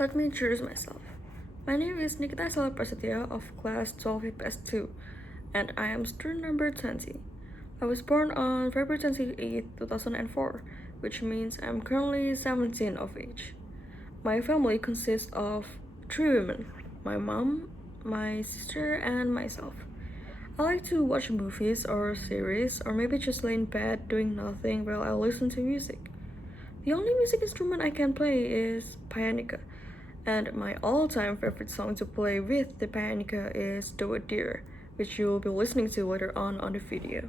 Let me introduce myself. My name is Nikita Salaprasetya of class 12 IPS 2, and I am student number 20. I was born on February 28, 2004, which means I'm currently 17 of age. My family consists of 3 women, my mom, my sister, and myself. I like to watch movies or series, or maybe just lay in bed doing nothing while I listen to music. The only music instrument I can play is pianica, and my all-time favorite song to play with the pianica is Do It Dear, which you'll be listening to later on the video.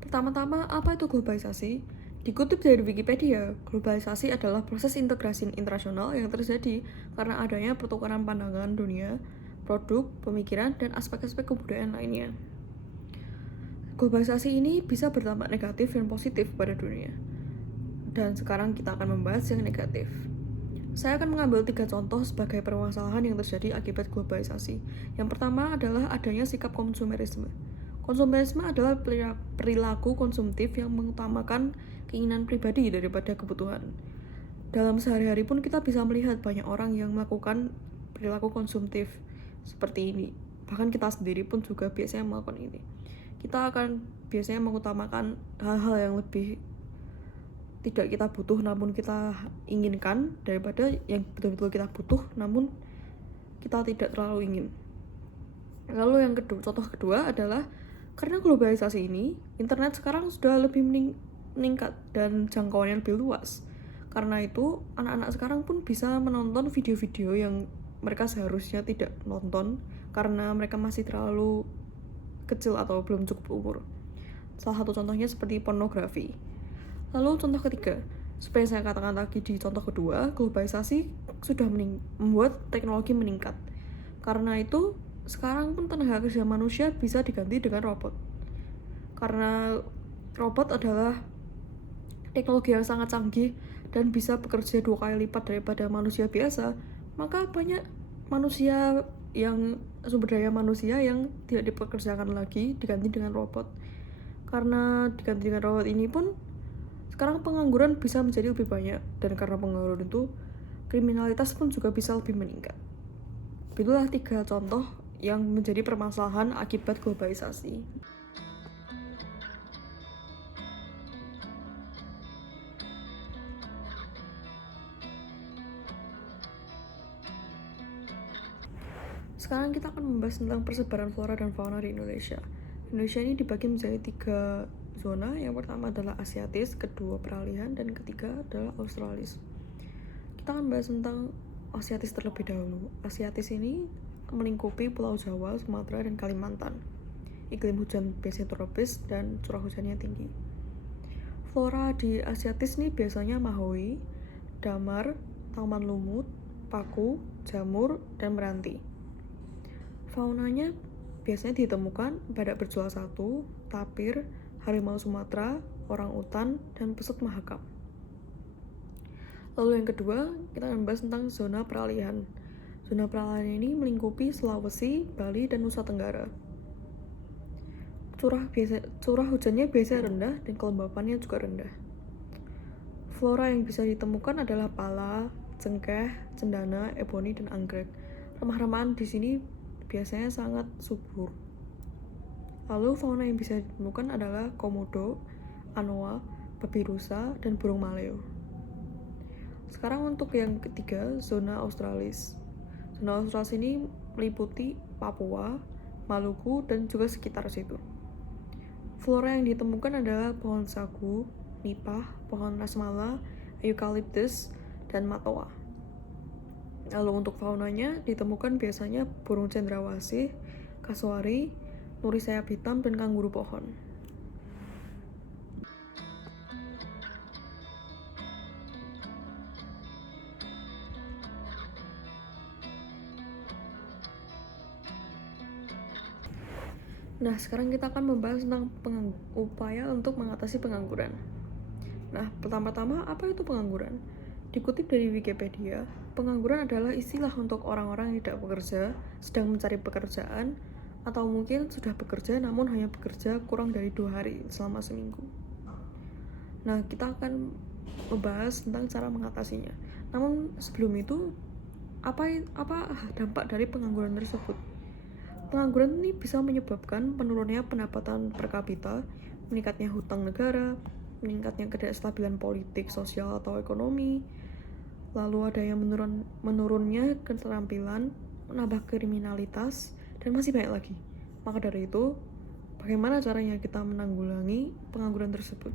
Pertama-tama, apa itu globalisasi? Dikutip dari Wikipedia, globalisasi adalah proses integrasi internasional yang terjadi karena adanya pertukaran pandangan dunia, produk, pemikiran, dan aspek-aspek kebudayaan lainnya. Globalisasi ini bisa berdampak negatif dan positif pada dunia. Dan sekarang kita akan membahas yang negatif. Saya akan mengambil 3 contoh sebagai permasalahan yang terjadi akibat globalisasi. Yang pertama adalah adanya sikap konsumerisme. Konsumerisme adalah perilaku konsumtif yang mengutamakan keinginan pribadi daripada kebutuhan. Dalam sehari-hari pun kita bisa melihat banyak orang yang melakukan perilaku konsumtif seperti ini. Bahkan kita sendiri pun juga biasanya melakukan ini. Kita akan biasanya mengutamakan hal-hal yang lebih tidak kita butuh namun kita inginkan daripada yang betul-betul kita butuh namun kita tidak terlalu ingin. Lalu yang kedua, contoh kedua adalah karena globalisasi ini, internet sekarang sudah lebih meningkat dan jangkauannya lebih luas. Karena itu, anak-anak sekarang pun bisa menonton video-video yang mereka seharusnya tidak nonton karena mereka masih terlalu kecil atau belum cukup umur. Salah satu contohnya seperti pornografi. Lalu contoh ketiga, seperti yang saya katakan tadi di contoh kedua, globalisasi sudah membuat teknologi meningkat. Karena itu, sekarang pun tenaga kerja manusia bisa diganti dengan robot. Karena robot adalah teknologi yang sangat canggih dan bisa bekerja 2 kali lipat daripada manusia biasa, maka banyak sumber daya manusia yang tidak dipekerjakan lagi diganti dengan robot. Karena diganti dengan robot ini pun sekarang pengangguran bisa menjadi lebih banyak, dan karena pengangguran itu kriminalitas pun juga bisa lebih meningkat. Itulah 3 contoh yang menjadi permasalahan akibat globalisasi. Sekarang kita akan membahas tentang persebaran flora dan fauna di Indonesia. Indonesia ini dibagi menjadi 3 zona. Yang pertama adalah Asiatis, kedua peralihan, dan ketiga adalah Australis. Kita akan bahas tentang Asiatis terlebih dahulu. Asiatis ini melingkupi Pulau Jawa, Sumatera, dan Kalimantan. Iklim hujan biasanya tropis dan curah hujannya tinggi. Flora di Asiatis ini biasanya mahoi, damar, taman lumut, paku, jamur, dan meranti. Faunanya biasanya ditemukan badak berjual 1, tapir, harimau Sumatera, orang utan, dan pesut mahakam. Lalu yang kedua, kita akan membahas tentang zona peralihan. Zona peralihan ini melingkupi Sulawesi, Bali, dan Nusa Tenggara. Curah hujannya biasanya rendah dan kelembapannya juga rendah. Flora yang bisa ditemukan adalah pala, cengkeh, cendana, eboni, dan anggrek. Remah-remahan di sini biasanya sangat subur. Lalu fauna yang bisa ditemukan adalah komodo, anoa, babi rusa, dan burung maleo. Sekarang untuk yang ketiga, zona Australis. Zona Australis ini meliputi Papua, Maluku, dan juga sekitar situ. Flora yang ditemukan adalah pohon sagu, nipah, pohon rasmala, eukaliptus, dan matoa. Lalu untuk faunanya ditemukan biasanya burung cendrawasih, kasuari, nuri sayap hitam, dan kanguru pohon. Nah, sekarang kita akan membahas tentang upaya untuk mengatasi pengangguran. Nah, pertama-tama apa itu pengangguran? Dikutip dari Wikipedia, pengangguran adalah istilah untuk orang-orang yang tidak bekerja, sedang mencari pekerjaan, atau mungkin sudah bekerja namun hanya bekerja kurang dari 2 hari selama seminggu. Nah, kita akan membahas tentang cara mengatasinya. Namun sebelum itu, apa dampak dari pengangguran tersebut? Pengangguran ini bisa menyebabkan menurunnya pendapatan per kapita, meningkatnya hutang negara, meningkatnya ketidakstabilan politik, sosial, atau ekonomi, lalu ada yang menurunnya keterampilan, menambah kriminalitas, dan masih banyak lagi. Maka dari itu, bagaimana caranya kita menanggulangi pengangguran tersebut?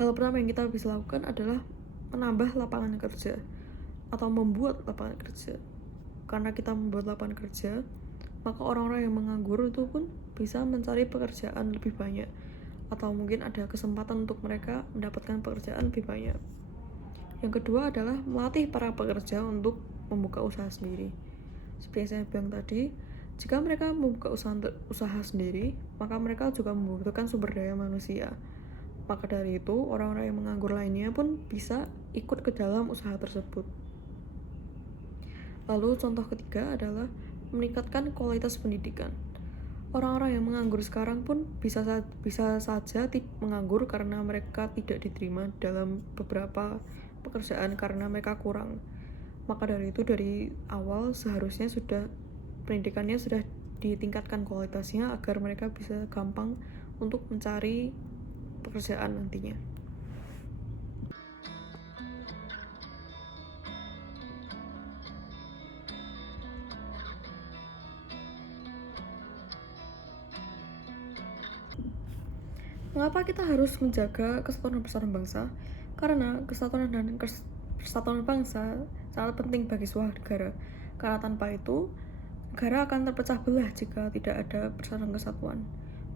Hal pertama yang kita bisa lakukan adalah menambah lapangan kerja atau membuat lapangan kerja. Karena kita membuat lapangan kerja, maka orang-orang yang menganggur itu pun bisa mencari pekerjaan lebih banyak, atau mungkin ada kesempatan untuk mereka mendapatkan pekerjaan lebih banyak. Yang kedua adalah melatih para pekerja untuk membuka usaha sendiri. Seperti yang saya bilang tadi, jika mereka membuka usaha sendiri, maka mereka juga membutuhkan sumber daya manusia. Maka dari itu, orang-orang yang menganggur lainnya pun bisa ikut ke dalam usaha tersebut. Lalu contoh ketiga adalah meningkatkan kualitas pendidikan. Orang-orang yang menganggur sekarang pun bisa saja menganggur karena mereka tidak diterima dalam beberapa pekerjaan karena mereka kurang. Maka dari itu dari awal seharusnya pendidikannya sudah ditingkatkan kualitasnya agar mereka bisa gampang untuk mencari pekerjaan nantinya. Mengapa kita harus menjaga kesatuan dan persatuan bangsa? Karena persatuan bangsa sangat penting bagi sebuah negara. Karena tanpa itu, negara akan terpecah belah jika tidak ada persatuan kesatuan.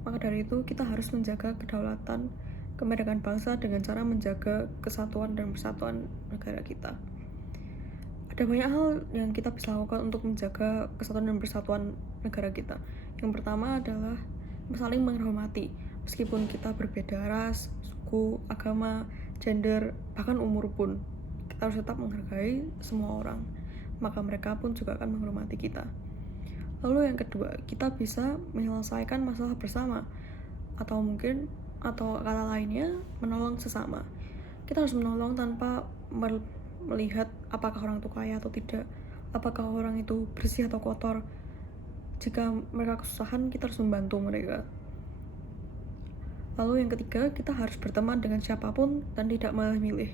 Maka dari itu, kita harus menjaga kedaulatan, kemerdekaan bangsa dengan cara menjaga kesatuan dan persatuan negara kita. Ada banyak hal yang kita bisa lakukan untuk menjaga kesatuan dan persatuan negara kita. Yang pertama adalah saling menghormati. Meskipun kita berbeda ras, suku, agama, gender, bahkan umur pun, kita harus tetap menghargai semua orang. Maka mereka pun juga akan menghormati kita. Lalu yang kedua, kita bisa menyelesaikan masalah bersama. Atau kata lainnya, menolong sesama. Kita harus menolong tanpa melihat apakah orang itu kaya atau tidak, apakah orang itu bersih atau kotor. Jika mereka kesusahan, kita harus membantu mereka. Lalu yang ketiga, kita harus berteman dengan siapapun dan tidak milih-milih.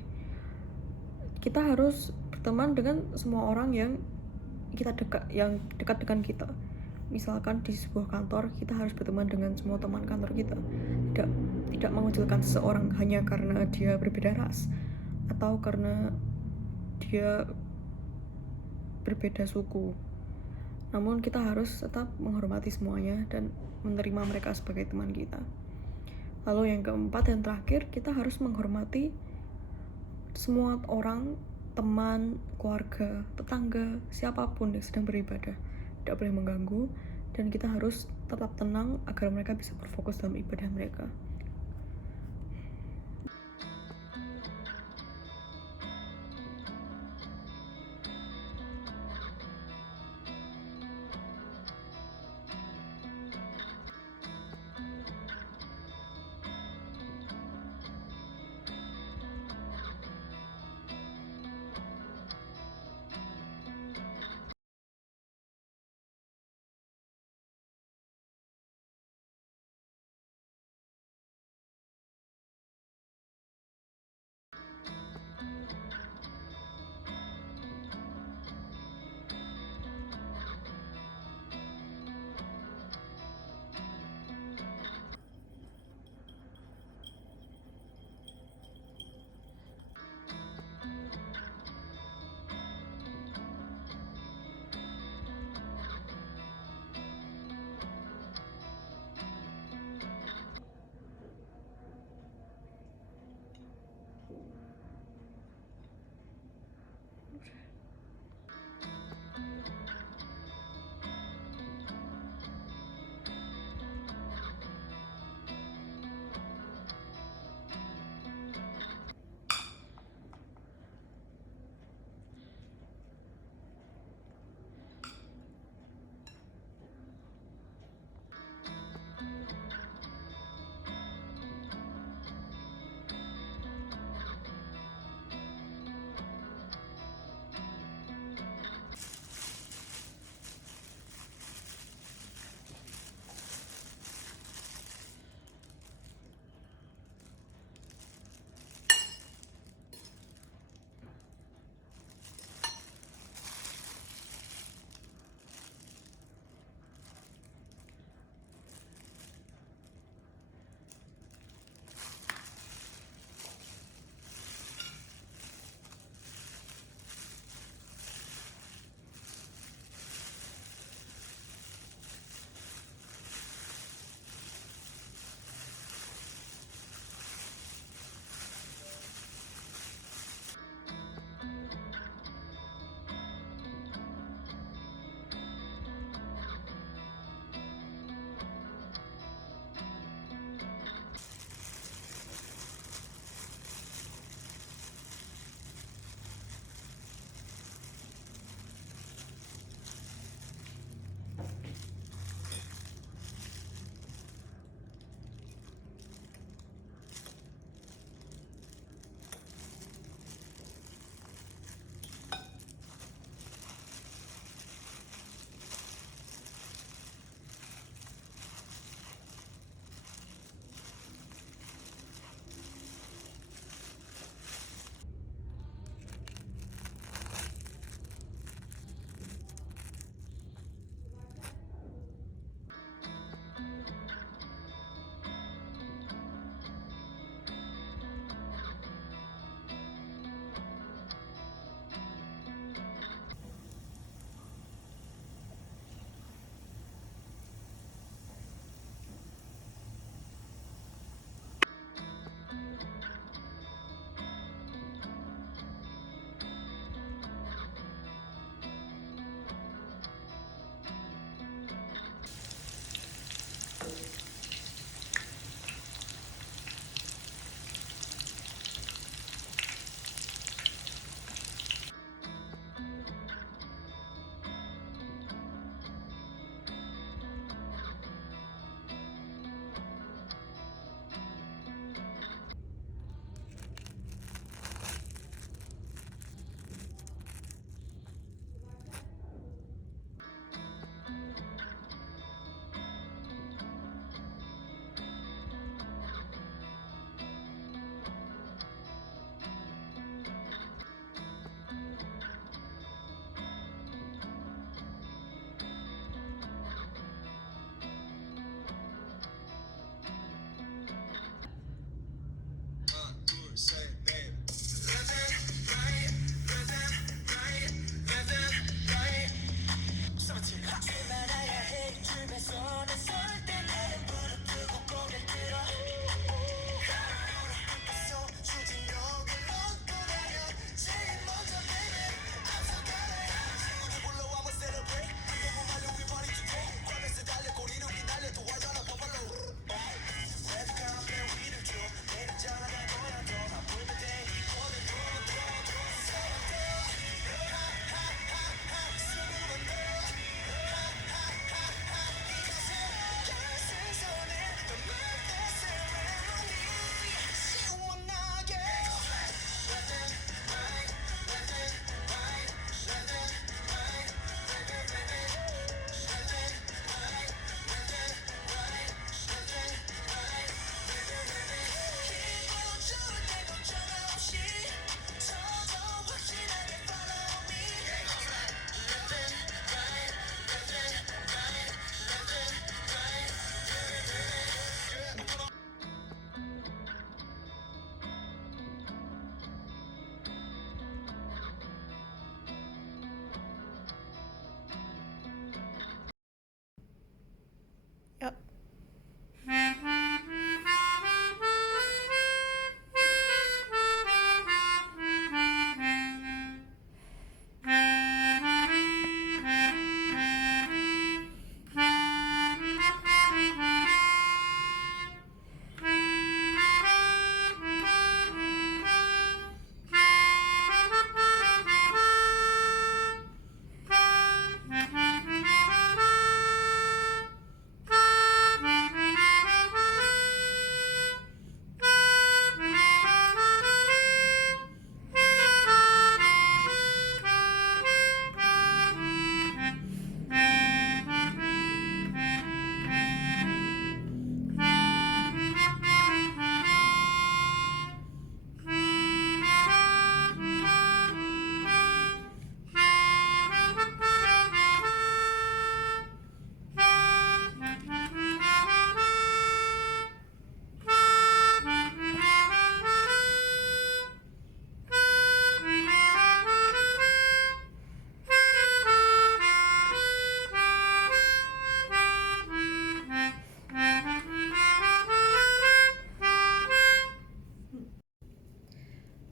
Kita harus berteman dengan semua orang yang dekat dengan kita. Misalkan di sebuah kantor, kita harus berteman dengan semua teman kantor kita. Tidak mengucilkan seseorang hanya karena dia berbeda ras atau karena dia berbeda suku. Namun kita harus tetap menghormati semuanya dan menerima mereka sebagai teman kita. Lalu yang keempat dan terakhir, kita harus menghormati semua orang, teman, keluarga, tetangga, siapapun yang sedang beribadah. Tidak boleh mengganggu, dan kita harus tetap tenang agar mereka bisa berfokus dalam ibadah mereka.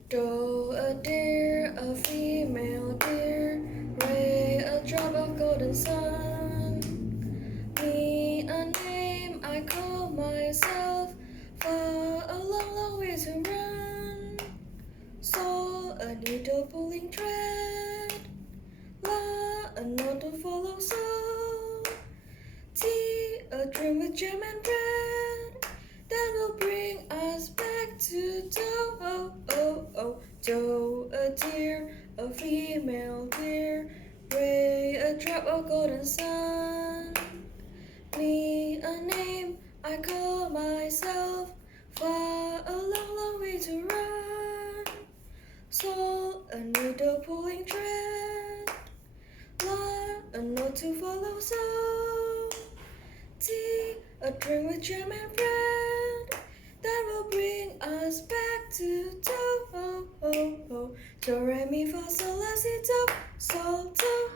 Do, a deer, a female deer, Ray, a drop of golden sun. Me, a name I call myself, Far, a long, long way to run. Sol, a needle pulling thread, La, a note to follow, so T, a dream with jam and bread that will bring us back to Do. Oh, oh, oh. Do, a deer, a female deer, Ray, a drop of golden sun. Me, a name I call myself, Far, a long, long way to run. Sol, a needle pulling thread, La, a note to follow, so Tea, a drink with jam and bread that will bring us back to Do. Oh, oh, oh. Do, re, mi, fa, sol, la, si, do, sol, do.